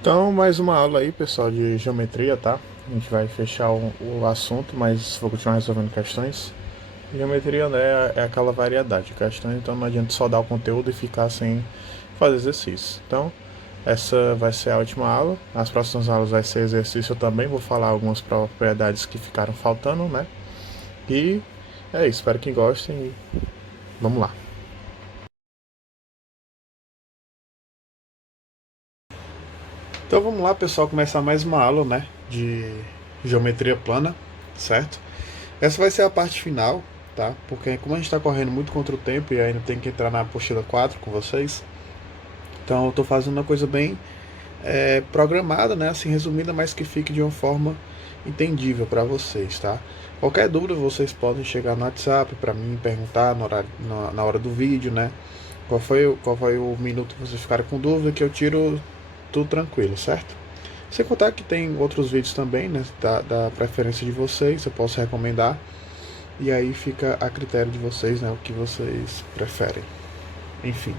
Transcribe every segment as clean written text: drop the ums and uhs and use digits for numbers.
Então, mais uma aula aí, pessoal, de geometria, tá? A gente vai fechar o assunto, mas vou continuar resolvendo questões. Geometria, né, é aquela variedade de questões, então não adianta só dar o conteúdo e ficar sem fazer exercício. Então, essa vai ser a última aula. As próximas aulas vai ser exercício, eu também vou falar algumas propriedades que ficaram faltando, né? E é isso, espero que gostem e vamos lá. Então vamos lá, pessoal, começar mais uma aula, né, de geometria plana, certo? Essa vai ser a parte final, tá? Porque como a gente está correndo muito contra o tempo e ainda tem que entrar na apostila 4 com vocês, então eu estou fazendo uma coisa bem programada, né? Assim, resumida, mas que fique de uma forma entendível para vocês, tá? Qualquer dúvida vocês podem chegar no WhatsApp para mim perguntar na hora do vídeo, né? Qual foi o minuto que vocês ficaram com dúvida que eu tiro tudo tranquilo, certo? Sem contar que tem outros vídeos também, né? Da preferência de vocês, eu posso recomendar. E aí fica a critério de vocês, né? O que vocês preferem. Enfim.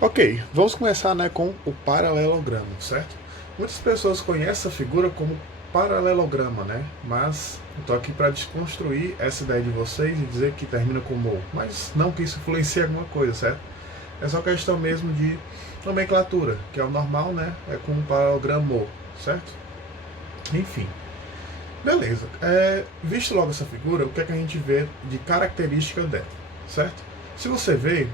Ok, vamos começar, né, com o paralelogramo, certo? Muitas pessoas conhecem essa figura como paralelograma, né? Mas eu tô aqui para desconstruir essa ideia de vocês e dizer que termina com mo. Mas não que isso influencie alguma coisa, certo? É só questão mesmo de nomenclatura, que é o normal, né? É com o paralelogramo, certo? Enfim. Beleza. Visto logo essa figura, o que é que a gente vê de característica dela, certo? Se você ver,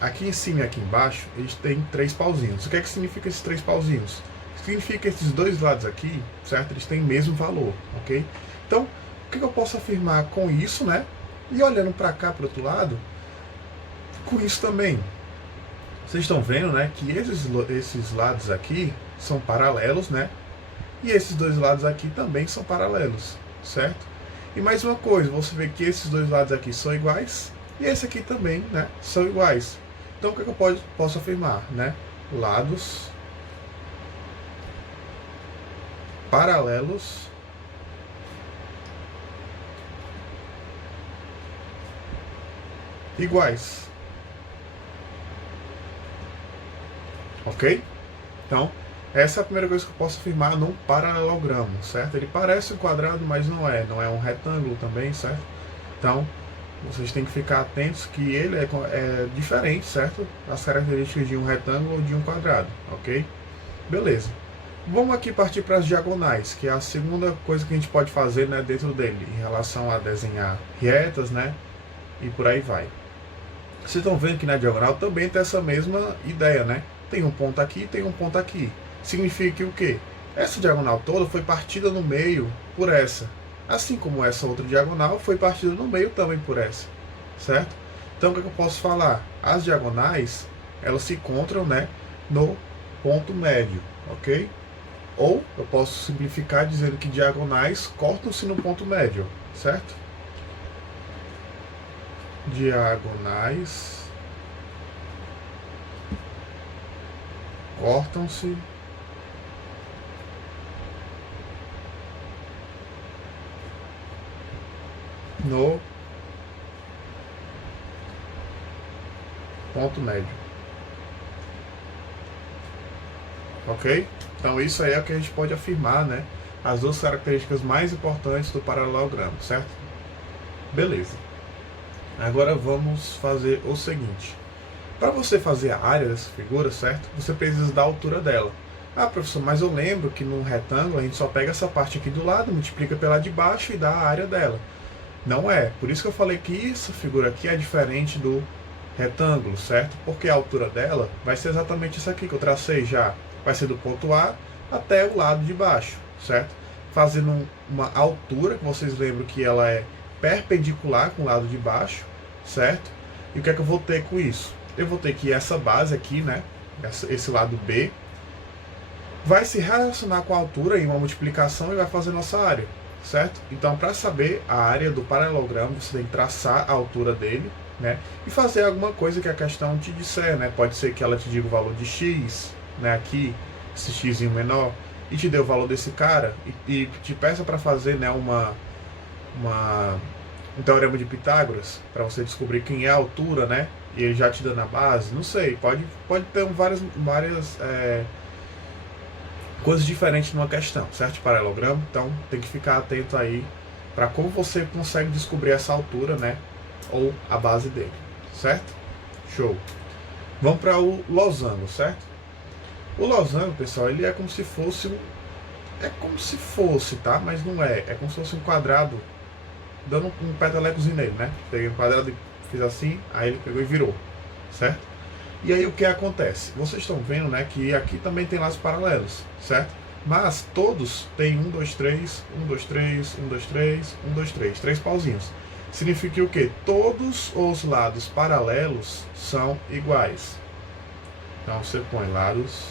aqui em cima e aqui embaixo, eles têm três pauzinhos. O que é que significa esses três pauzinhos? Significa que esses dois lados aqui, certo? Eles têm o mesmo valor, ok? Então, o que eu posso afirmar com isso, né? E olhando para cá, para o outro lado, com isso também. Vocês estão vendo, né, que esses lados aqui são paralelos, né? E esses dois lados aqui também são paralelos, certo? E mais uma coisa, você vê que esses dois lados aqui são iguais e esse aqui também, né, são iguais. Então o que eu posso afirmar, né? Lados paralelos iguais, ok? Então essa é a primeira coisa que eu posso afirmar num paralelogramo, certo? Ele parece um quadrado, mas não é um retângulo também, certo? Então vocês têm que ficar atentos que ele é diferente, certo? As características de um retângulo ou de um quadrado, ok? Beleza. Vamos aqui partir para as diagonais, que é a segunda coisa que a gente pode fazer, né, dentro dele, em relação a desenhar retas, né, e por aí vai. Vocês estão vendo que na diagonal também tem essa mesma ideia, né? Tem um ponto aqui, tem um ponto aqui. Significa que o quê? Essa diagonal toda foi partida no meio por essa. Assim como essa outra diagonal foi partida no meio também por essa. Certo? Então o que eu posso falar? As diagonais, elas se encontram, né, no ponto médio, ok? Ou eu posso simplificar dizendo que diagonais cortam-se no ponto médio, certo? Diagonais cortam-se no ponto médio. Ok? Então isso aí é o que a gente pode afirmar, né? As duas características mais importantes do paralelogramo, certo? Beleza. Agora vamos fazer o seguinte. Para você fazer a área dessa figura, certo? Você precisa da altura dela. Ah, professor, mas eu lembro que num retângulo a gente só pega essa parte aqui do lado, multiplica pela de baixo e dá a área dela. Não é. Por isso que eu falei que essa figura aqui é diferente do retângulo, certo? Porque a altura dela vai ser exatamente isso aqui que eu tracei já. Vai ser do ponto A até o lado de baixo, certo? Fazendo uma altura, que vocês lembram que ela é perpendicular com o lado de baixo, certo? E o que é que eu vou ter com isso? Eu vou ter que essa base aqui, né? Esse lado B vai se relacionar com a altura em uma multiplicação e vai fazer nossa área, certo? Então, para saber a área do paralelogramo, você tem que traçar a altura dele, né? E fazer alguma coisa que a questão te disser, né? Pode ser que ela te diga o valor de x, né? Aqui, esse x menor, e te dê o valor desse cara, e te peça para fazer, né? Um teorema de Pitágoras, para você descobrir quem é a altura, né? E ele já te dando a base, não sei, pode ter várias coisas diferentes numa questão, certo? De paralelogramo, então tem que ficar atento aí para como você consegue descobrir essa altura, né? Ou a base dele, certo? Show! Vamos para o losango, certo? O losango, pessoal, ele é como se fosse é como se fosse, tá? Mas não é. É como se fosse um quadrado dando um petelecozinho nele, né? Peguei um quadrado e fiz assim, aí ele pegou e virou, certo? E aí o que acontece? Vocês estão vendo, né, que aqui também tem lados paralelos, certo? Mas todos têm 1, 2, 3, 1, 2, 3, 1, 2, 3, 1, 2, 3, 3 pauzinhos. Significa que o quê? Todos os lados paralelos são iguais. Então você põe lados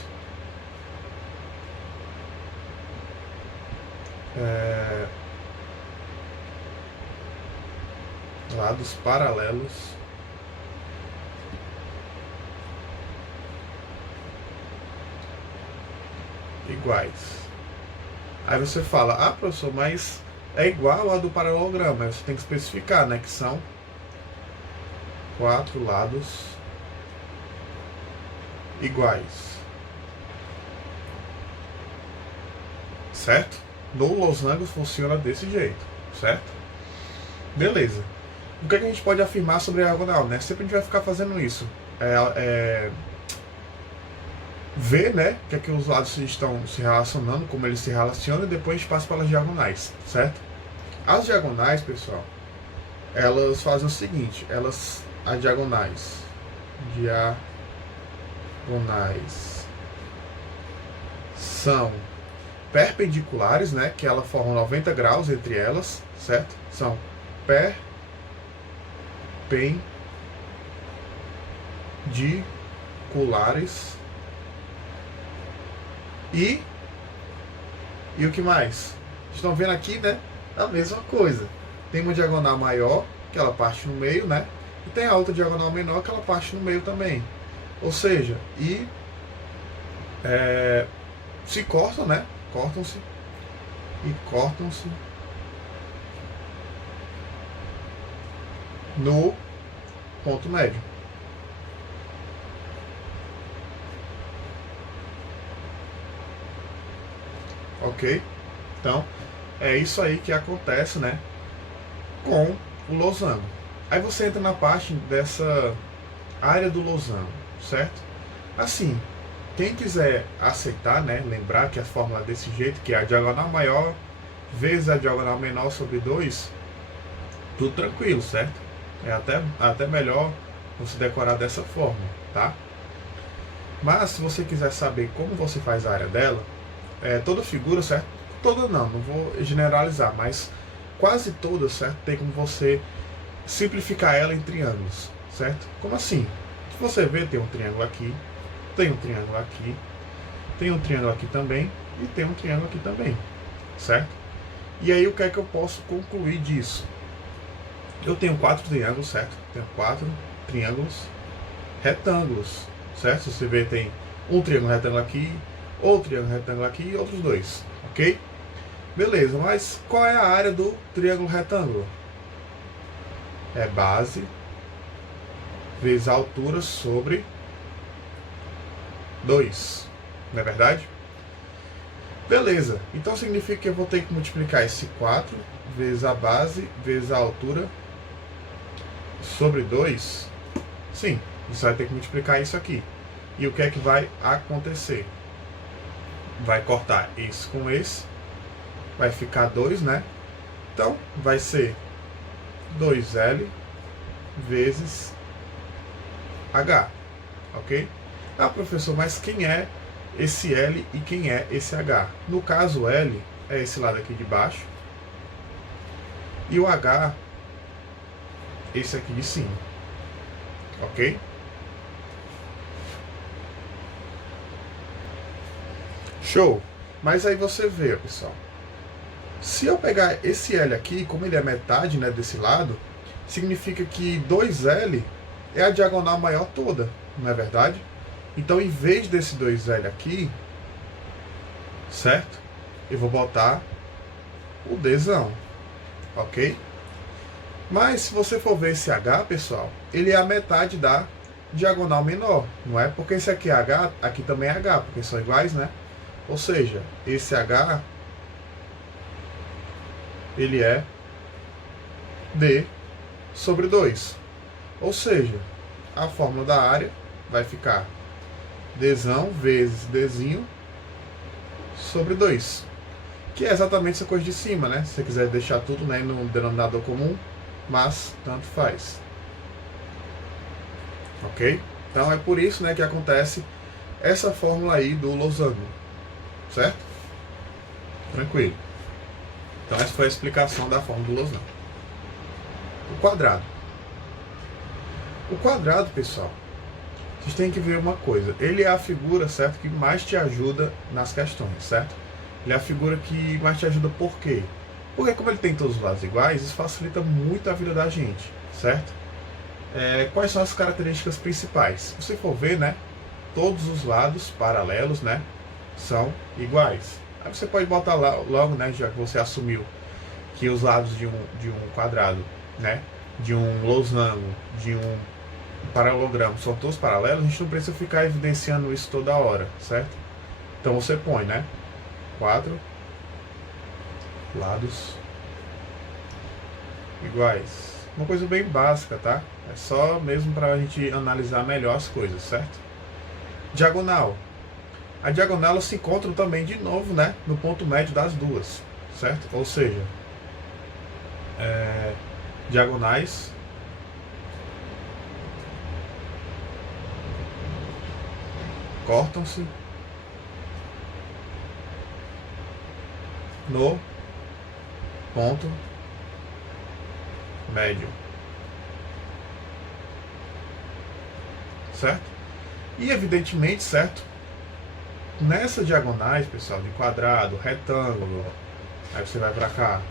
lados paralelos iguais. Aí você fala, ah, professor, mas é igual a do paralelogramo. Aí você tem que especificar, né, que são 4 lados iguais. Certo? No losango funciona desse jeito, certo? Beleza. O que a gente pode afirmar sobre a diagonal, né? Sempre a gente vai ficar fazendo isso. Ver, né, que é que os lados estão se relacionando, como eles se relacionam, e depois a gente passa pelas diagonais, certo? As diagonais, pessoal, elas fazem o seguinte, as diagonais são perpendiculares, né, que elas formam 90 graus entre elas, certo? São perpendiculares e o que mais? Estão vendo aqui, né? A mesma coisa. Tem uma diagonal maior, que ela parte no meio, né? E tem a outra diagonal menor, que ela parte no meio também. Ou seja, se cortam, né? Cortam-se no ponto médio. Ok? Então, é isso aí que acontece, né, com o losango. Aí você entra na parte dessa área do losango, certo? Assim, quem quiser aceitar, né, lembrar que a fórmula é desse jeito, que é a diagonal maior vezes a diagonal menor sobre 2, tudo tranquilo, certo? É até melhor você decorar dessa forma, tá? Mas se você quiser saber como você faz a área dela, toda figura, certo? Toda não vou generalizar, mas quase toda, certo? Tem como você simplificar ela em triângulos, certo? Como assim? Se você vê, tem um triângulo aqui, tem um triângulo aqui, tem um triângulo aqui também e tem um triângulo aqui também, certo? E aí o que é que eu posso concluir disso? Eu tenho 4 triângulos, certo? Tenho 4 triângulos retângulos, certo? Se você vê, tem um triângulo retângulo aqui, outro triângulo retângulo aqui e outros 2, ok? Beleza, mas qual é a área do triângulo retângulo? É base vezes a altura sobre 2, não é verdade? Beleza, então significa que eu vou ter que multiplicar esse 4 vezes a base vezes a altura sobre 2? Sim, você vai ter que multiplicar isso aqui. E o que é que vai acontecer? Vai cortar esse com esse, vai ficar 2, né? Então, vai ser 2L vezes H, ok? Ah, professor, mas quem é esse L e quem é esse H? No caso, L é esse lado aqui de baixo e o H, esse aqui de cima, ok? Show! Mas aí você vê, pessoal, se eu pegar esse L aqui, como ele é metade, né, desse lado, significa que 2L é a diagonal maior toda, não é verdade? Então, em vez desse 2L aqui, certo? Eu vou botar o Dzão, ok? Mas, se você for ver esse H, pessoal, ele é a metade da diagonal menor, não é? Porque esse aqui é H, aqui também é H, porque são iguais, né? Ou seja, esse H ele é D sobre 2. Ou seja, a fórmula da área vai ficar Dzão vezes Dzinho sobre 2. Que é exatamente essa coisa de cima, né? Se você quiser deixar tudo, né, no denominador comum, mas tanto faz. Ok? Então é por isso, né, que acontece essa fórmula aí do losango. Certo? Tranquilo. Então essa foi a explicação da fórmula do losango. O quadrado. O quadrado, pessoal, vocês têm que ver uma coisa. Ele é a figura, certo, que mais te ajuda nas questões, certo? Ele é a figura que mais te ajuda por quê? Porque como ele tem todos os lados iguais, isso facilita muito a vida da gente, certo? Quais são as características principais? Se você for ver, né, todos os lados paralelos, né, são iguais. Aí você pode botar lá, logo, né, já que você assumiu que os lados de um quadrado, né, de um losango, de um paralelogramo são todos paralelos, a gente não precisa ficar evidenciando isso toda hora, certo? Então você põe, né, 4 lados iguais. Uma coisa bem básica, tá? É só mesmo para a gente analisar melhor as coisas, certo? Diagonal. A diagonal se encontra também de novo, né, no ponto médio das duas, certo? Ou seja, diagonais cortam-se no ponto médio, certo? E evidentemente, certo, nessas diagonais, pessoal, de quadrado, retângulo, aí você vai para cá,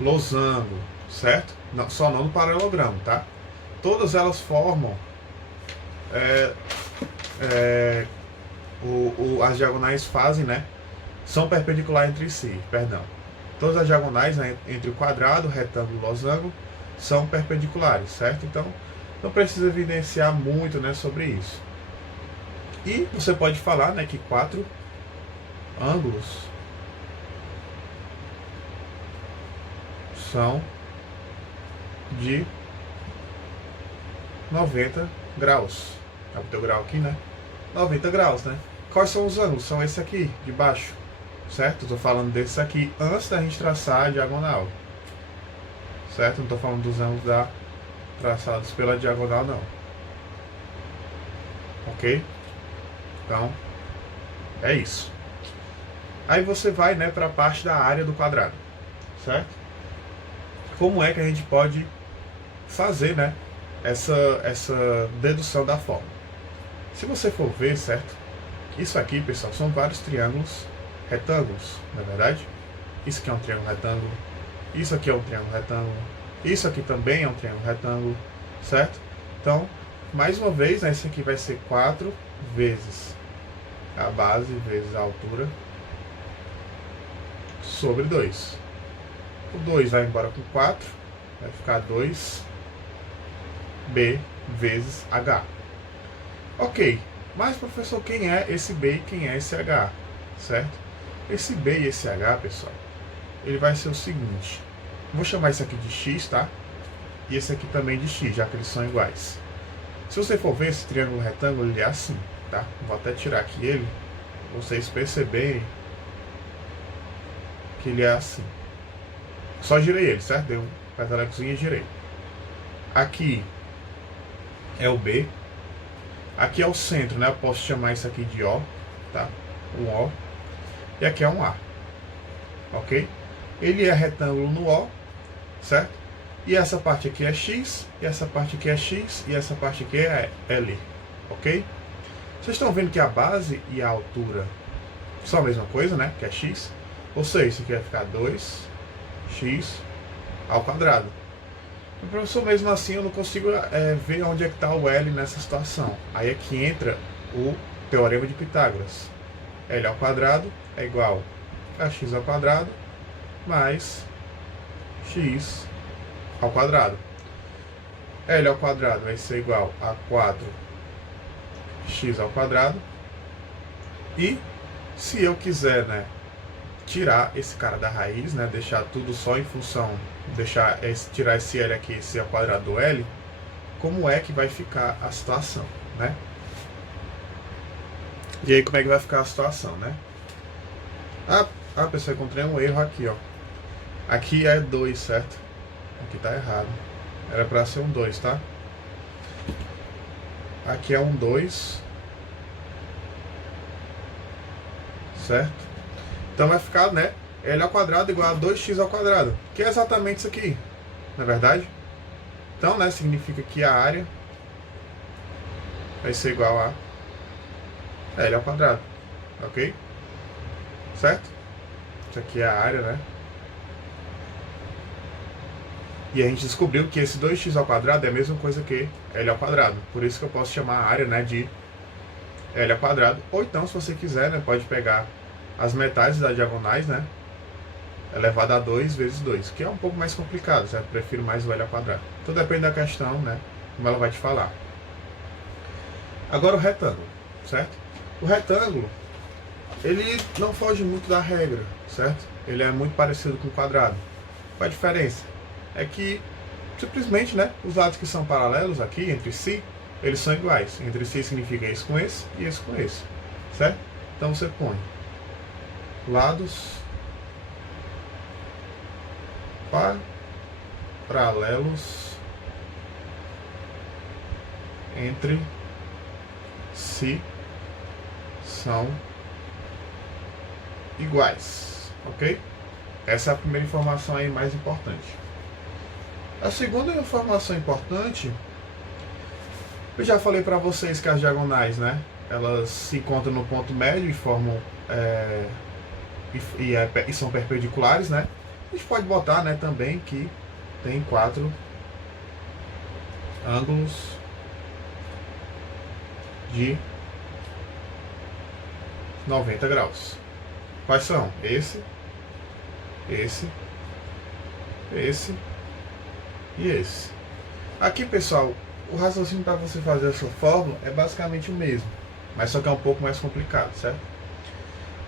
losango, certo? Não, só não no paralelogramo, tá? Todas elas formam as diagonais fazem, né? São perpendiculares entre si, perdão. Todas as diagonais, né, entre o quadrado, retângulo e losango são perpendiculares, certo? Então não precisa evidenciar muito, né, sobre isso. E você pode falar, né, que 4 ângulos são de 90 graus. Tá o teu grau aqui, né? 90 graus, né? Quais são os ângulos? São esse aqui, de baixo, certo? Estou falando desse aqui antes da gente traçar a diagonal, certo? Não estou falando dos ângulos traçados pela diagonal, não. Ok? Então, é isso. Aí você vai, né, para a parte da área do quadrado, certo? Como é que a gente pode fazer, né, essa dedução da forma? Se você for ver, certo? Isso aqui, pessoal, são vários triângulos retângulos, não é verdade? Isso aqui é um triângulo retângulo, isso aqui é um triângulo retângulo, isso aqui também é um triângulo retângulo, certo? Então, mais uma vez, né, esse aqui vai ser 4 vezes a base vezes a altura sobre 2. O 2 vai embora com 4, vai ficar 2b vezes h. Ok, mas professor, quem é esse b e quem é esse h, certo? Esse b e esse h, pessoal, ele vai ser o seguinte. Vou chamar isso aqui de x, tá? E esse aqui também de x, já que eles são iguais. Se você for ver esse triângulo retângulo, ele é assim, tá? Vou até tirar aqui ele, pra vocês perceberem que ele é assim. Só girei ele, certo? Dei um petelecozinho e girei. Aqui é o B. Aqui é o centro, né? Eu posso chamar isso aqui de O, tá? Um O. E aqui é um A. Ok? Ele é retângulo no O, certo? E essa parte aqui é X, e essa parte aqui é X, e essa parte aqui é L. Ok? Vocês estão vendo que a base e a altura são a mesma coisa, né? Que é X. Ou seja, isso aqui vai ficar 2x ao quadrado. Então, professor, mesmo assim eu não consigo ver onde é que está o L nessa situação. Aí é que entra o teorema de Pitágoras. L ao quadrado é igual a x ao quadrado mais x ao quadrado. L ao quadrado vai ser igual a 4x ao quadrado. E Se eu quiser, né, tirar esse cara da raiz, né, deixar tudo só em função, tirar esse L aqui, esse ao quadrado do L, como é que vai ficar a situação, né? E aí como é que vai ficar a situação, né? Pessoal, encontrei um erro aqui, ó. Aqui é 2, certo? Aqui tá errado. Era pra ser um 2, tá? Aqui é um 2, certo? Então vai ficar, né, L ao quadrado igual a 2x ao quadrado, que é exatamente isso aqui, não é verdade? Então, né, significa que a área vai ser igual a L ao quadrado, ok? Certo? Isso aqui é a área, né? E a gente descobriu que esse 2x ao quadrado é a mesma coisa que L ao quadrado. Por isso que eu posso chamar a área, né, de L ao quadrado. Ou então, se você quiser, né, pode pegar as metades das diagonais, né, elevado a 2 vezes 2, que é um pouco mais complicado, certo? Prefiro mais o L ao quadrado. Então depende da questão, né, como ela vai te falar. Agora o retângulo, certo? O retângulo, ele não foge muito da regra, certo? Ele é muito parecido com o quadrado. Qual a diferença? É que simplesmente, né, os lados que são paralelos aqui entre si, eles são iguais. Entre si significa esse com esse e esse com esse, certo? Então você põe lados paralelos entre si são iguais, ok? Essa é a primeira informação aí mais importante. A segunda informação importante, eu já falei para vocês que as diagonais, né, elas se encontram no ponto médio e formam e são perpendiculares, né? A gente pode botar, né, também que tem 4 ângulos de 90 graus. Quais são? Esse e esse. Aqui, pessoal, o raciocínio para você fazer essa fórmula é basicamente o mesmo, mas só que é um pouco mais complicado, certo?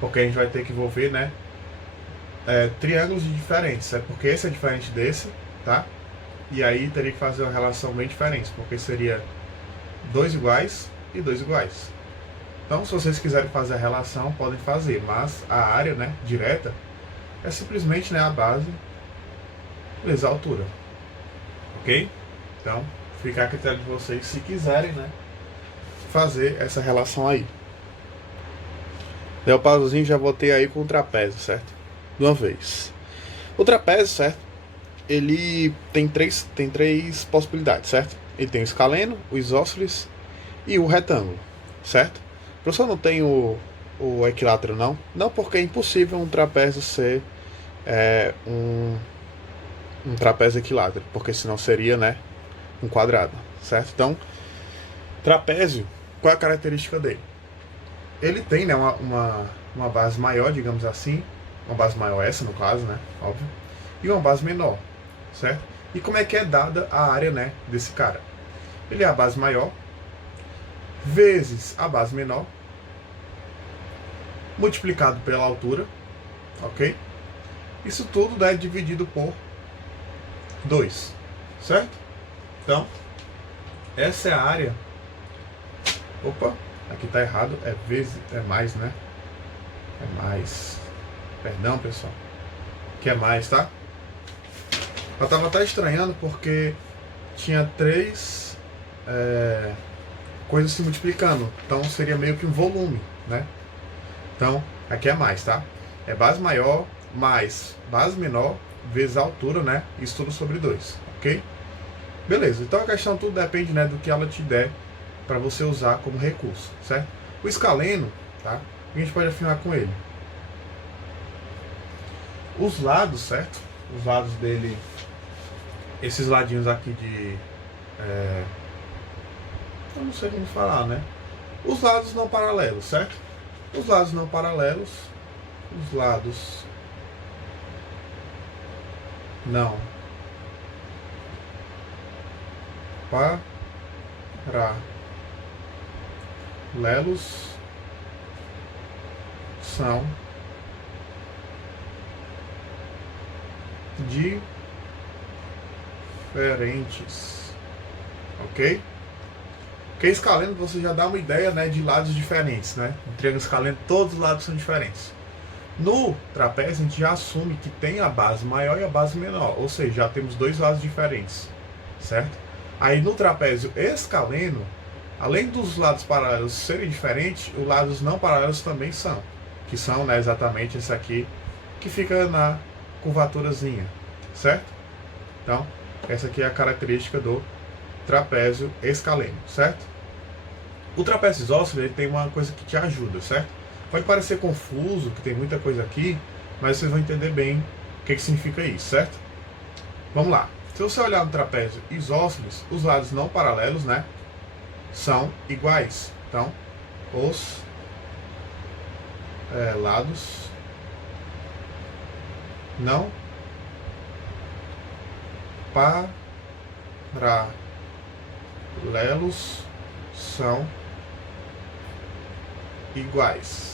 Porque a gente vai ter que envolver, né, triângulos diferentes, certo? Porque esse é diferente desse, tá? E aí teria que fazer uma relação bem diferente, porque seria 2 iguais e 2 iguais. Então, se vocês quiserem fazer a relação, podem fazer, mas a área, né, direta é simplesmente, né, a base vezes a altura, ok? Então, fica a critério de vocês se quiserem, né, fazer essa relação aí. Deu pauzinho, já botei aí com o trapézio, certo? De uma vez. O trapézio, certo? Ele tem três possibilidades, certo? Ele tem o escaleno, o isósceles e o retângulo, certo? O professor não tem o equilátero, não? Não, porque é impossível um trapézio ser um trapézio equilátero, porque senão seria, né, um quadrado, certo? Então, trapézio, qual é a característica dele? Ele tem, né, uma base maior, digamos assim, uma base maior essa, no caso, né, óbvio, e uma base menor, certo? E como é que é dada a área, né, desse cara? Ele é a base maior vezes a base menor multiplicado pela altura, ok? Isso tudo é dividido por 2, certo? Então, essa é a área. Opa, aqui tá errado, é vezes, é mais, né? É mais. Perdão, pessoal. Que é mais, tá? Eu tava até estranhando porque tinha 3 coisas se multiplicando. Então seria meio que um volume, né? Então, aqui é mais, tá? É base maior mais base menor vezes a altura, né? Isso tudo sobre 2, ok? Beleza, então a questão tudo depende, né, do que ela te der para você usar como recurso, certo? O escaleno, tá? A gente pode afinar com ele. Os lados, certo? Os lados dele, esses ladinhos aqui de... eu não sei como falar, né? Os lados não paralelos, certo? Os lados não paralelos, os lados não paralelos são diferentes, ok? Porque escaleno você já dá uma ideia, né, de lados diferentes, né? No triângulo escaleno todos os lados são diferentes. No trapézio a gente já assume que tem a base maior e a base menor, ou seja, já temos dois lados diferentes, certo? Aí no trapézio escaleno, além dos lados paralelos serem diferentes, os lados não paralelos também são, que são, né, exatamente esse aqui, que fica na curvaturazinha, certo? Então, essa aqui é a característica do trapézio escaleno, certo? O trapézio isósceles ele tem uma coisa que te ajuda, certo? Pode parecer confuso, que tem muita coisa aqui, mas vocês vão entender bem o que significa isso, certo? Vamos lá. Se você olhar no trapézio isósceles, os lados não paralelos, né, são iguais. Então, os lados não paralelos são iguais.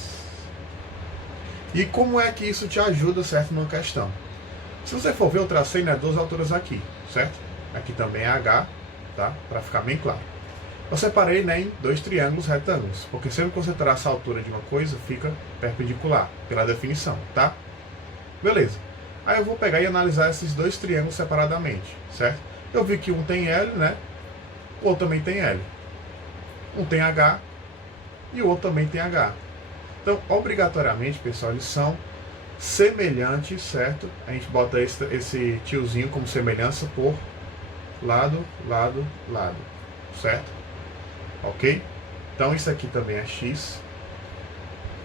E como é que isso te ajuda, certo, numa questão? Se você for ver, eu tracei, né, duas alturas aqui, certo? Aqui também é H, tá? Para ficar bem claro. Eu separei, né, em dois triângulos retângulos, porque sempre que você traça a altura de uma coisa, fica perpendicular, pela definição, tá? Beleza. Aí eu vou pegar e analisar esses dois triângulos separadamente, certo? Eu vi que um tem L, né? O outro também tem L. Um tem H e o outro também tem H. Então, obrigatoriamente, pessoal, eles são semelhantes, certo? A gente bota esse tiozinho como semelhança por lado, lado, lado, certo? Ok? Então, isso aqui também é X.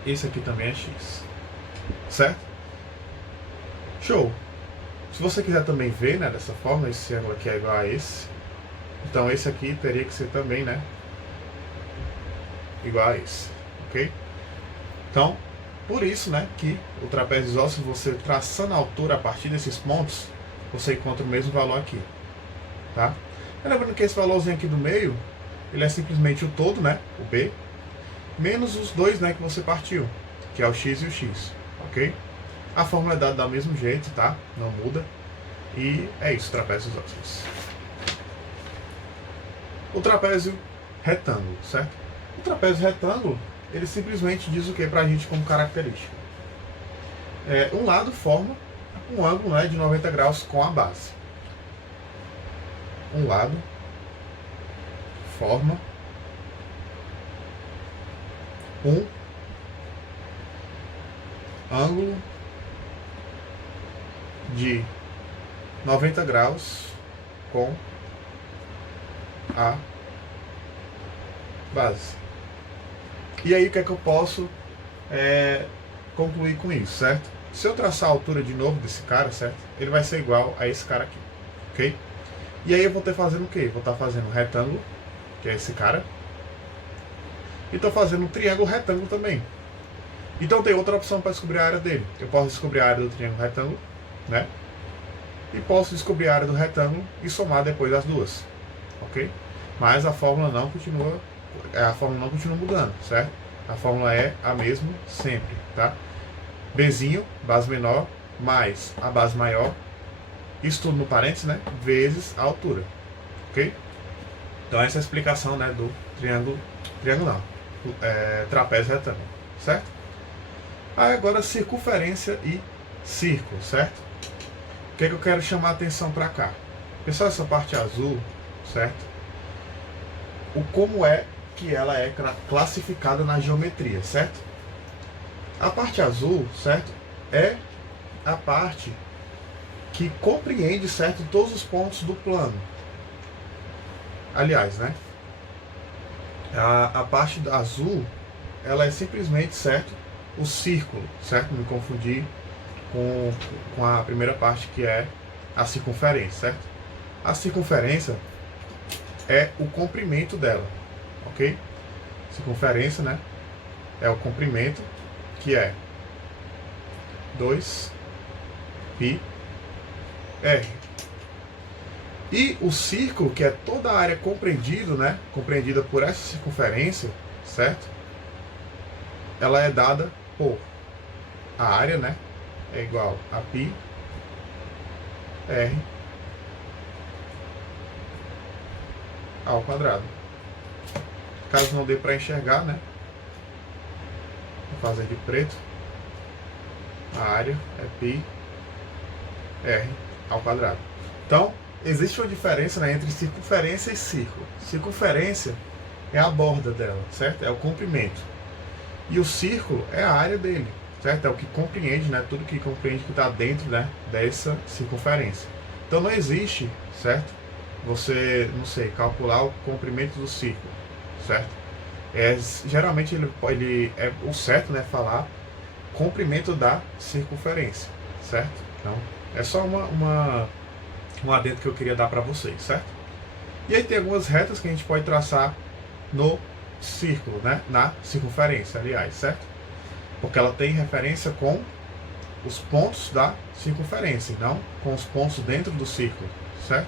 Esse aqui também é X. Certo? Show! Se você quiser também ver, né, dessa forma, esse ângulo aqui é igual a esse. Então, esse aqui teria que ser também, né, igual a esse. Ok? Então, por isso, né, que o trapézio isósceles, você traçando a altura a partir desses pontos, você encontra o mesmo valor aqui, tá? E lembrando que esse valorzinho aqui do meio, ele é simplesmente o todo, né, o B, menos os dois, né, que você partiu, que é o X e o X, ok? A fórmula é dada do mesmo jeito, tá? Não muda. E é isso, trapézio isósceles. O trapézio retângulo, certo? O trapézio retângulo, ele simplesmente diz o que para a gente como característica? Um lado forma um ângulo, né, de 90 graus com a base. Um lado forma um ângulo de 90 graus com a base. E aí o que é que eu posso concluir com isso, certo? Se eu traçar a altura de novo desse cara, certo? Ele vai ser igual a esse cara aqui, ok? E aí eu vou estar fazendo o quê? Vou estar fazendo um retângulo, que é esse cara. E estou fazendo um triângulo retângulo também. Então tem outra opção para descobrir a área dele. Eu posso descobrir a área do triângulo retângulo, né? E posso descobrir a área do retângulo e somar depois as duas, ok? Mas a fórmula não continua mudando, certo? A fórmula é a mesma sempre, tá? Bzinho, base menor, mais a base maior, isso tudo no parênteses, né? Vezes a altura, ok? Então essa é a explicação, né, do trapézio retângulo, certo? Aí agora circunferência e círculo, certo? O que é que eu quero chamar a atenção para cá? Pessoal, essa parte azul, certo? Como é que ela é classificada na geometria, certo? A parte azul, certo? É a parte que compreende, certo, todos os pontos do plano. Aliás, né? A parte azul, ela é simplesmente, certo, o círculo, certo? Não me confundir com a primeira parte, que é a circunferência, certo? A circunferência é o comprimento dela, ok? Circunferência, né? É o comprimento, que é 2πr. E o círculo, que é toda a área compreendida, né? Compreendida por essa circunferência, certo? Ela é dada por a área, né, é igual a π r ao quadrado. Caso não dê para enxergar, né, vou fazer de preto. A área é π r ao quadrado. Então, existe uma diferença, né, entre circunferência e círculo. Circunferência é a borda dela, certo? É o comprimento. E o círculo é a área dele, certo? É o que compreende, né, tudo que compreende que está dentro, né, dessa circunferência. Então não existe, certo? Você, não sei, calcular o comprimento do círculo, certo? Geralmente ele é o certo, né, falar comprimento da circunferência, certo? Então é só um adendo que eu queria dar para vocês, certo? E aí tem algumas retas que a gente pode traçar no círculo, né? Na circunferência, aliás, certo? Porque ela tem referência com os pontos da circunferência, e não com os pontos dentro do círculo, certo?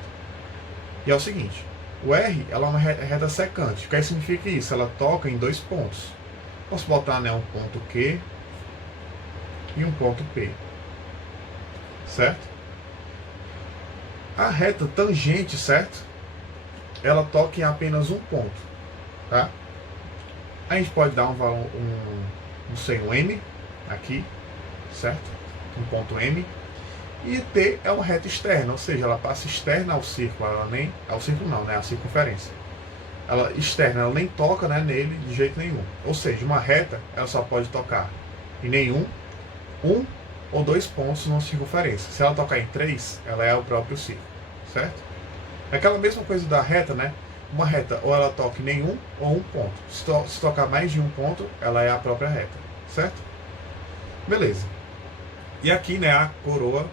E é o seguinte, o R ela é uma reta secante. O que significa isso? Ela toca em dois pontos. Posso botar, né, um ponto Q e um ponto P, certo? A reta tangente, certo? Ela toca em apenas um ponto, tá? A gente pode dar um valor, não sei, um M aqui, certo? Um ponto M. E T é uma reta externa, ou seja, ela passa externa ao círculo, ela nem ao círculo não, né? A circunferência. Ela externa, ela nem toca, né, nele de jeito nenhum. Ou seja, uma reta, ela só pode tocar em nenhum, um ou dois pontos na circunferência. Se ela tocar em três, ela é o próprio círculo, certo? É aquela mesma coisa da reta, né? Uma reta, ou ela toca em nenhum ou um ponto. Se tocar mais de um ponto, ela é a própria reta, certo? Beleza. E aqui, né, a coroa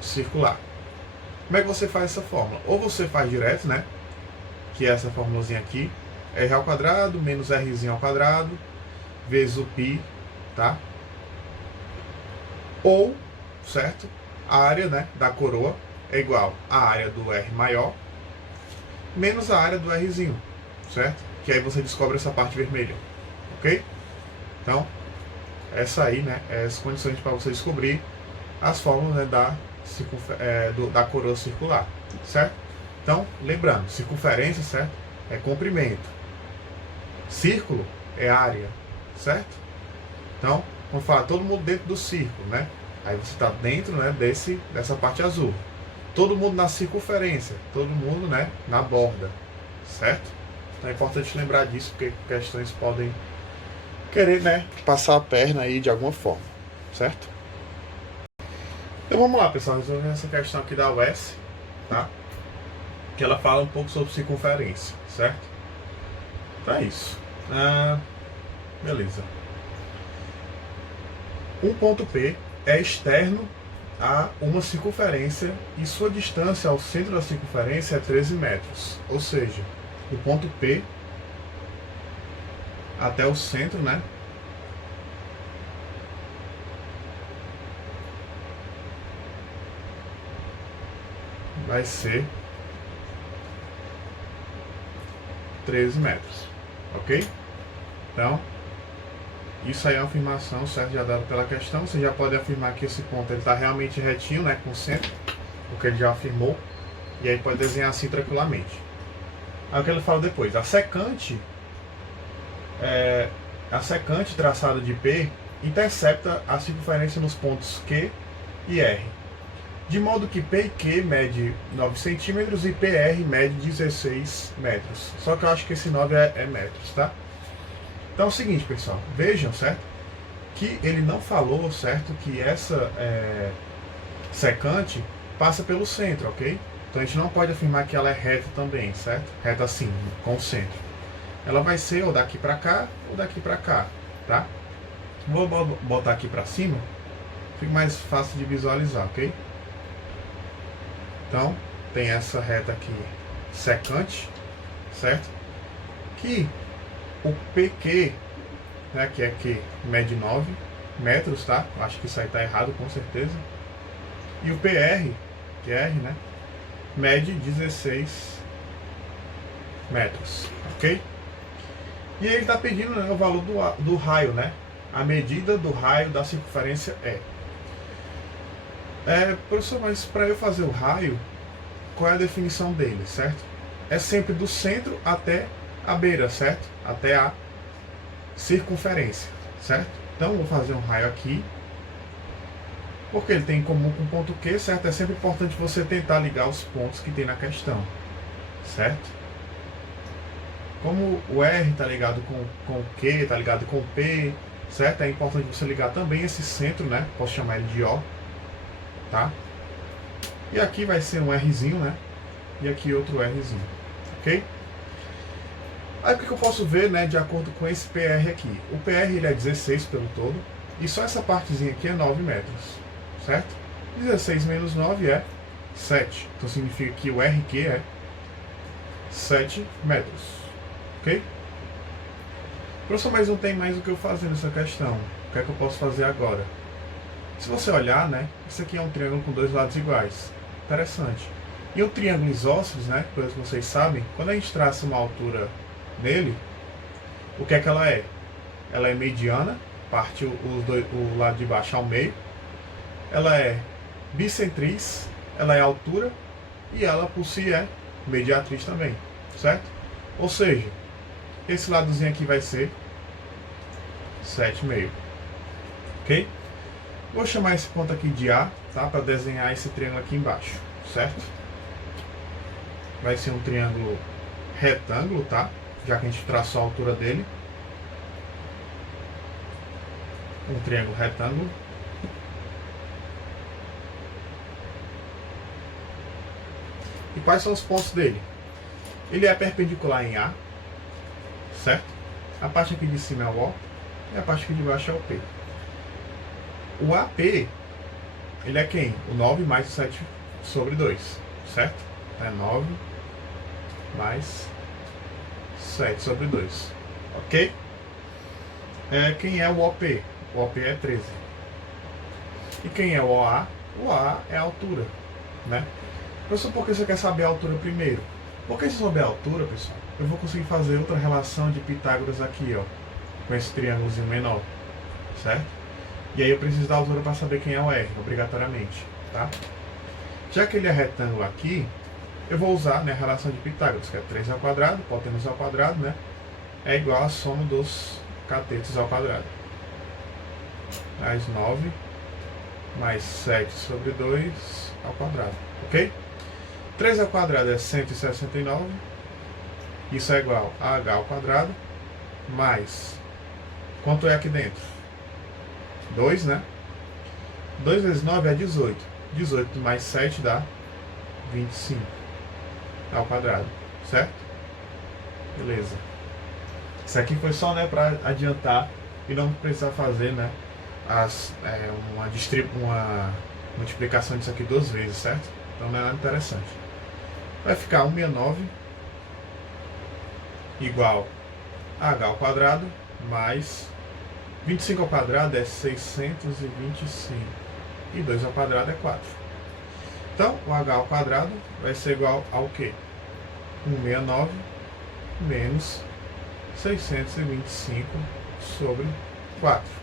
circular. Como é que você faz essa fórmula? Ou você faz direto, né? Que é essa formulazinha aqui. R ao quadrado menos Rzinho ao quadrado vezes o π, tá? Ou, certo? A área, né, da coroa é igual à área do R maior menos a área do Rzinho, certo? Que aí você descobre essa parte vermelha, ok? Então, essa aí, né, é as condições para você descobrir as fórmulas, né, da coroa circular, certo? Então, lembrando, circunferência, certo? É comprimento. Círculo é área, certo? Então, vamos falar todo mundo dentro do círculo, né? Aí você está dentro, né, dessa parte azul. Todo mundo na circunferência, todo mundo, né, na borda, certo? Então é importante lembrar disso, porque questões podem querer, né, passar a perna aí de alguma forma, certo? Então vamos lá, pessoal, resolver essa questão aqui da UES, tá? Que ela fala um pouco sobre circunferência, certo? Então é isso. Beleza. Um ponto P é externo a uma circunferência e sua distância ao centro da circunferência é 13 metros. Ou seja, do ponto P até o centro, né, vai ser 13 metros. Ok? Então, isso aí é uma afirmação, certo? Já dada pela questão. Você já pode afirmar que esse ponto está realmente retinho, né, com o centro, porque ele já afirmou. E aí pode desenhar assim tranquilamente. Aí o que ele fala depois? A secante traçada de P intercepta a circunferência nos pontos Q e R. De modo que P e Q mede 9 centímetros e PR mede 16 metros. Só que eu acho que esse 9 é metros, tá? Então é o seguinte, pessoal, vejam, certo? Que ele não falou, certo, que essa secante passa pelo centro, ok? Então a gente não pode afirmar que ela é reta também, certo? Reta assim, com o centro. Ela vai ser ou daqui para cá ou daqui para cá, tá? Vou botar aqui para cima, fica mais fácil de visualizar, ok? Então tem essa reta aqui secante, certo? Que o PQ, né, que é Q, mede 9 metros, tá? Acho que isso aí tá errado, com certeza. E o PR, que é R, né, mede 16 metros, ok? E ele está pedindo, né, o valor do raio, né, a medida do raio da circunferência professor, mas para eu fazer o raio, qual é a definição dele, certo? É sempre do centro até a beira, certo? Até a circunferência, certo? Então, vou fazer um raio aqui, porque ele tem em comum com o ponto Q, certo? É sempre importante você tentar ligar os pontos que tem na questão, certo? Como o R está ligado com o Q, está ligado com o P, certo? É importante você ligar também esse centro, né? Posso chamar ele de O, tá? E aqui vai ser um Rzinho, né? E aqui outro Rzinho, ok? Aí o que eu posso ver, né, de acordo com esse PR aqui? O PR ele é 16 pelo todo, e só essa partezinha aqui é 9 metros, certo? 16 menos 9 é 7, então significa que o RQ é 7 metros, ok? Professor, mas não tem mais o que eu fazer nessa questão, o que é que eu posso fazer agora? Se você olhar, né, isso aqui é um triângulo com dois lados iguais, interessante. E o triângulo isósceles, né, coisa que vocês sabem, quando a gente traça uma altura nele, o que é que ela é? Ela é mediana, parte o lado de baixo ao meio. Ela é bissetriz, ela é altura e ela por si é mediatriz também, certo? Ou seja, esse ladozinho aqui vai ser 7,5, ok? Vou chamar esse ponto aqui de A, tá? Para desenhar esse triângulo aqui embaixo, certo? Vai ser um triângulo retângulo, tá? Já que a gente traçou a altura dele. Um triângulo retângulo. E quais são os pontos dele? Ele é perpendicular em A, certo? A parte aqui de cima é o O e a parte aqui de baixo é o P. O AP, ele é quem? O 9 mais o 7 sobre 2, certo? É 9 mais 7 sobre 2, ok? Quem é o OP? O OP é 13. E quem é o OA? O OA é a altura, né? Professor, por que você quer saber a altura primeiro? Porque se souber a altura, pessoal, eu vou conseguir fazer outra relação de Pitágoras aqui, ó, com esse triângulozinho menor, certo? E aí eu preciso da altura para saber quem é o R, obrigatoriamente, tá? Já que ele é retângulo aqui, eu vou usar, né, a relação de Pitágoras, que é 3 ao quadrado, hipotenusa ao quadrado, né? É igual a soma dos catetos ao quadrado. Mais 9, mais 7 sobre 2 ao quadrado, ok? 3 ao quadrado é 169, isso é igual a h ao quadrado, mais, quanto é aqui dentro? 2, né? 2 vezes 9 é 18. 18 mais 7 dá 25 ao quadrado, certo? Beleza. Isso aqui foi só, né, para adiantar e não precisar fazer, né, uma multiplicação disso aqui 2 vezes, certo? Então não é nada interessante. Vai ficar 169 igual a h ao quadrado mais 25 ao quadrado é 625 e 2 ao quadrado é 4. Então o h ao quadrado vai ser igual ao quê? 169 menos 625 sobre 4.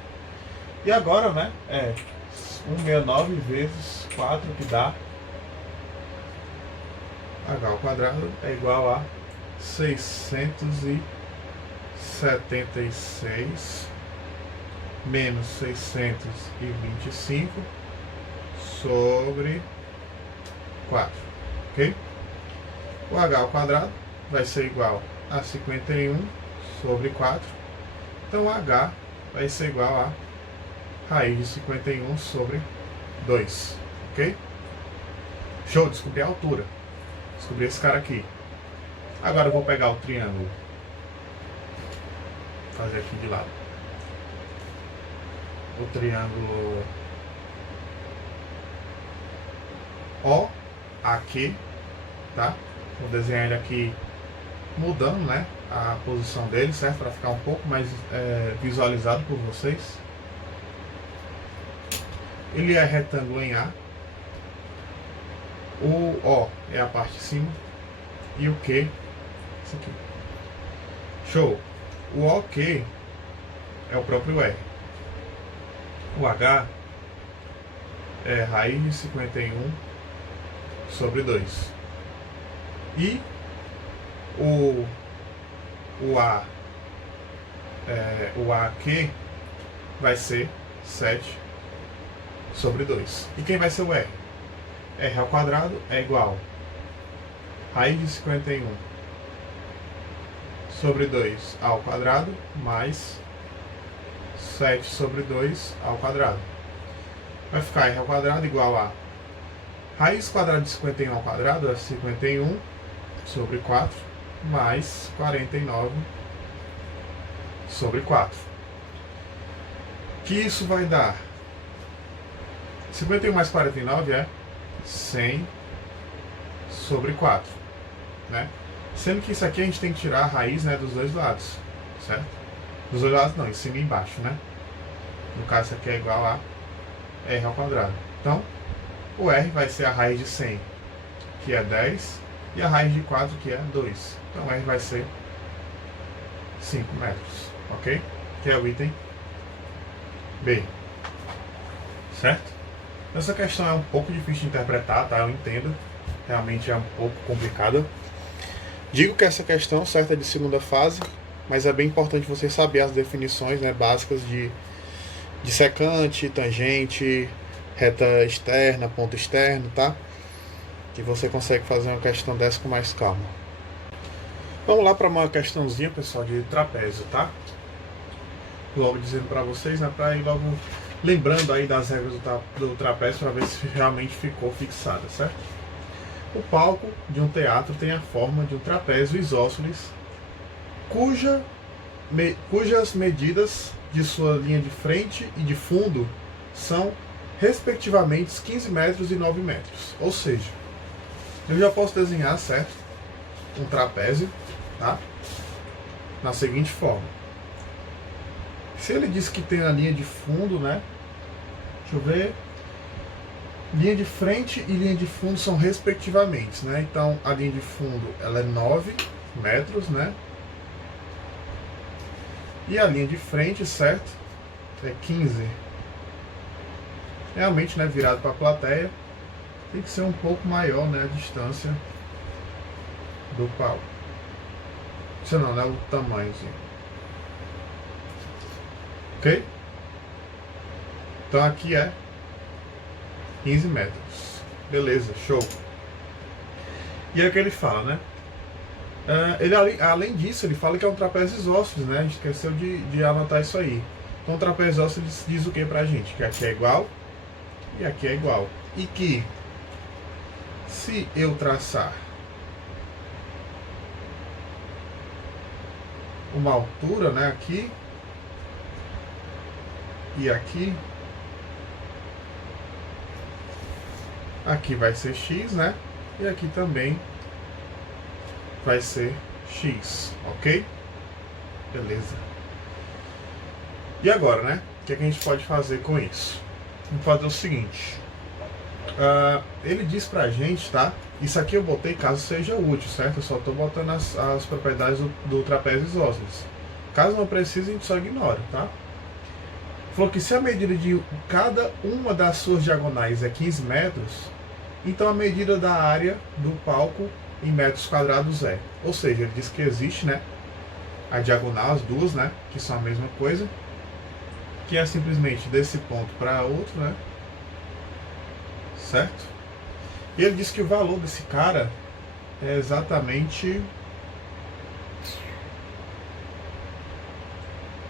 E agora, né, 169 vezes 4, que dá h ao quadrado é igual a 676 menos 625 sobre 4, ok? O h ao quadrado vai ser igual a 51 sobre 4, então h vai ser igual a raiz de 51 sobre 2, ok? Show, descobri a altura, descobri esse cara aqui. Agora eu vou pegar o triângulo, fazer aqui de lado, o triângulo OAQ, tá? Vou desenhar ele aqui mudando, né, a posição dele, certo? Para ficar um pouco mais visualizado por vocês. Ele é retângulo em A. O O é a parte de cima e o Q, isso aqui. Show! O OK é o próprio R, O H é raiz de 51 sobre 2. E o AQ vai ser 7 sobre 2. E quem vai ser o R? R ao quadrado é igual a raiz de 51 sobre 2 ao quadrado mais 7 sobre 2 ao quadrado. Vai ficar R ao quadrado igual a raiz quadrada de 51 ao quadrado é 51 sobre 4 mais 49 sobre 4. Que isso vai dar? 51 mais 49 é 100 sobre 4, né? Sendo que isso aqui a gente tem que tirar a raiz, né, dos dois lados, certo? Dos dois lados não, em cima e embaixo, né? No caso, isso aqui é igual a R ao quadrado. Então, o R vai ser a raiz de 100, que é 10, e a raiz de 4, que é 2. Então, o R vai ser 5 metros, ok? Que é o item B, certo? Essa questão é um pouco difícil de interpretar, tá? Eu entendo, realmente é um pouco complicada. Digo que essa questão, certo, é de segunda fase, mas é bem importante você saber as definições, né, básicas de secante, tangente, reta externa, ponto externo, tá? Que você consegue fazer uma questão dessa com mais calma. Vamos lá para uma questãozinha, pessoal, de trapézio, tá? Logo dizendo para vocês, né, para ir logo lembrando aí das regras do trapézio para ver se realmente ficou fixada, certo? O palco de um teatro tem a forma de um trapézio isósceles, cujas medidas de sua linha de frente e de fundo são respectivamente 15 metros e 9 metros. Ou seja, eu já posso desenhar, certo, um trapézio, tá? Na seguinte forma. Se ele diz que tem a linha de fundo, né? Deixa eu ver. Linha de frente e linha de fundo são respectivamente, né? Então a linha de fundo ela é 9 metros, né? E a linha de frente, certo? É 15. Realmente, né, virado para a plateia, tem que ser um pouco maior, né, a distância do palco. Isso não, né, o tamanhozinho. Ok? Então aqui é 15 metros. Beleza, show. E é o que ele fala, né? Além disso, ele fala que é um trapézio isósceles, né? A gente esqueceu de anotar isso aí. Então, o trapézio isósceles diz o que pra gente? Que aqui é igual e aqui é igual. E que, se eu traçar uma altura, né? Aqui e aqui, aqui vai ser x, né? E aqui também vai ser x, ok? Beleza. E agora, né? O que a gente pode fazer com isso? Vamos fazer o seguinte. Ele diz pra gente, tá? Isso aqui eu botei caso seja útil, certo? Eu só tô botando as propriedades do trapézio isósceles. Caso não precise, a gente só ignora, tá? Falou que se a medida de cada uma das suas diagonais é 15 metros, então a medida da área do palco em metros quadrados é. Ou seja, ele diz que existe, né, a diagonal, as duas, né, que são a mesma coisa, que é simplesmente desse ponto para outro, né, certo? E ele diz que o valor desse cara é exatamente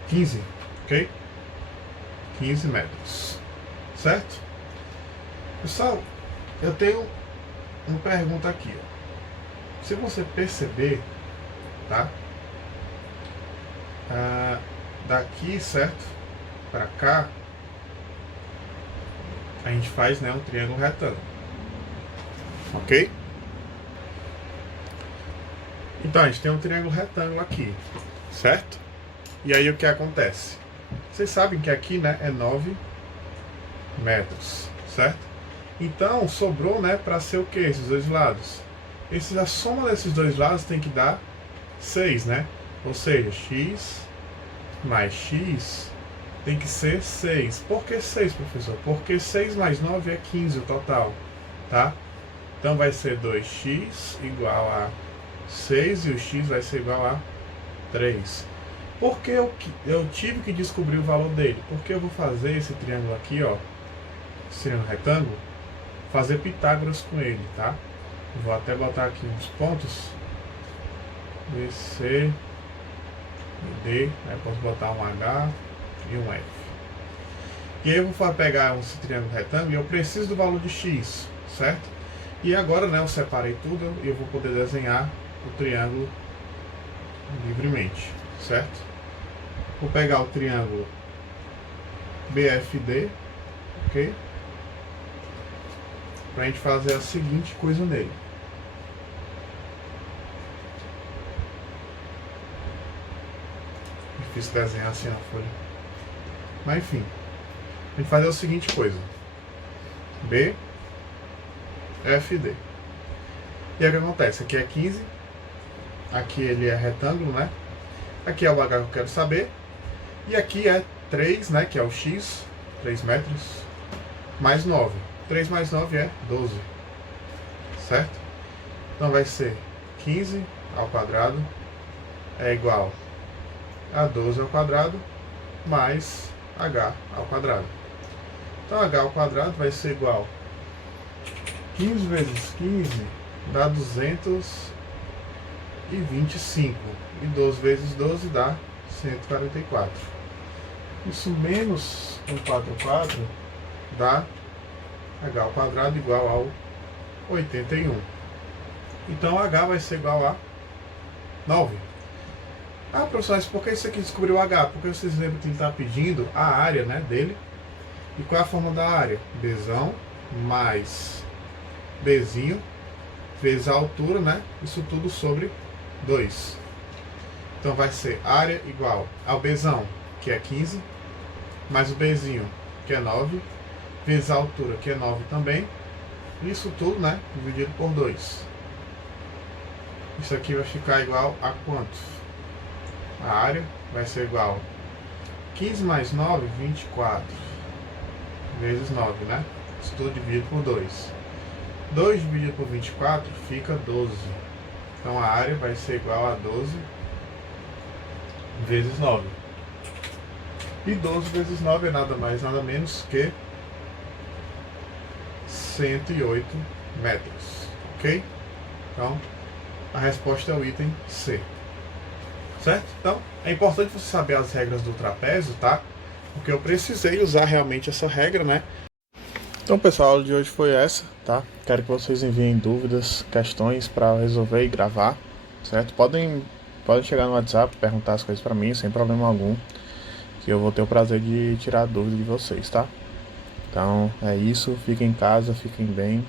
15, ok? 15 metros, certo? Pessoal, eu tenho uma pergunta aqui, ó. Se você perceber, tá? Daqui, certo? Para cá, a gente faz, né, um triângulo retângulo, ok? Então a gente tem um triângulo retângulo aqui, certo? E aí o que acontece? Vocês sabem que aqui, né, é 9 metros, certo? Então sobrou, né, para ser o que esses dois lados? A soma desses dois lados tem que dar 6, né? Ou seja, x mais x tem que ser 6. Por que 6, professor? Porque 6 mais 9 é 15 o total, tá? Então vai ser 2x igual a 6 e o x vai ser igual a 3. Por que eu tive que descobrir o valor dele? Porque eu vou fazer esse triângulo aqui, ó, esse triângulo retângulo, fazer Pitágoras com ele, tá? Vou até botar aqui uns pontos. B, C, D, aí posso botar um H e um F. E aí eu vou pegar esse triângulo retângulo e eu preciso do valor de x, certo? E agora, né, eu separei tudo e eu vou poder desenhar o triângulo livremente, certo? Vou pegar o triângulo BFD, ok? Pra gente fazer a seguinte coisa nele. Difícil desenhar assim na folha. Mas enfim, a gente fazer a seguinte coisa. BFD. E aí o que acontece? Aqui é 15. Aqui ele é retângulo, né? Aqui é o H que eu quero saber. E aqui é 3, né? Que é o X, 3 metros, mais 9. 3 mais 9 é 12. Certo? Então vai ser 15 ao quadrado é igual a 12 ao quadrado mais H ao quadrado. Então H ao quadrado vai ser igual a 15 vezes 15 dá 225. E 12 vezes 12 dá 144. Isso menos 144 dá H ao quadrado igual ao 81. Então H vai ser igual a 9. Ah, professor, mas por que isso aqui descobriu H? Porque vocês lembram que ele está pedindo a área, né, dele. E qual é a forma da área? Bzão mais Bzinho vezes a altura, né? Isso tudo sobre 2. Então vai ser área igual ao Bzão, que é 15, mais o Bzinho, que é 9, vezes a altura, que é 9 também. Isso tudo, né? Dividido por 2. Isso aqui vai ficar igual a quanto? A área vai ser igual a 15 mais 9, 24. Vezes 9, né? Isso tudo dividido por 2. 2 dividido por 24 fica 12. Então a área vai ser igual a 12 vezes 9. E 12 vezes 9 é nada mais, nada menos que 108 metros. Ok? Então, a resposta é o item C. Certo? Então, é importante você saber as regras do trapézio, tá? Porque eu precisei usar realmente essa regra, né? Então, pessoal, a aula de hoje foi essa, tá? Quero que vocês enviem dúvidas, questões para resolver e gravar, certo? Podem chegar no WhatsApp, perguntar as coisas para mim, sem problema algum, que eu vou ter o prazer de tirar a dúvida de vocês, tá? Então, é isso. Fiquem em casa, fiquem bem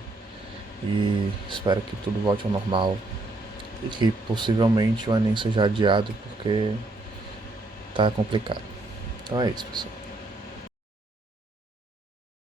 e espero que tudo volte ao normal e que possivelmente o Enem seja adiado porque tá complicado. Então é isso, pessoal.